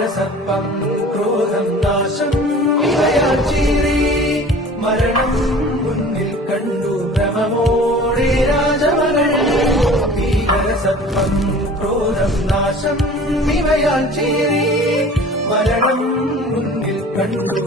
ഭീകരസർപ്പം ക്രോധം നാശം ഇവയാൽ ചീറി മരണം മുന്നിൽ കണ്ടു ഭ്രമമോടെ രാജമകൾ ഭീകരസർപ്പം ക്രോധം നാശം ഇവയാൽ ചീറി മരണം മുന്നിൽ കണ്ടു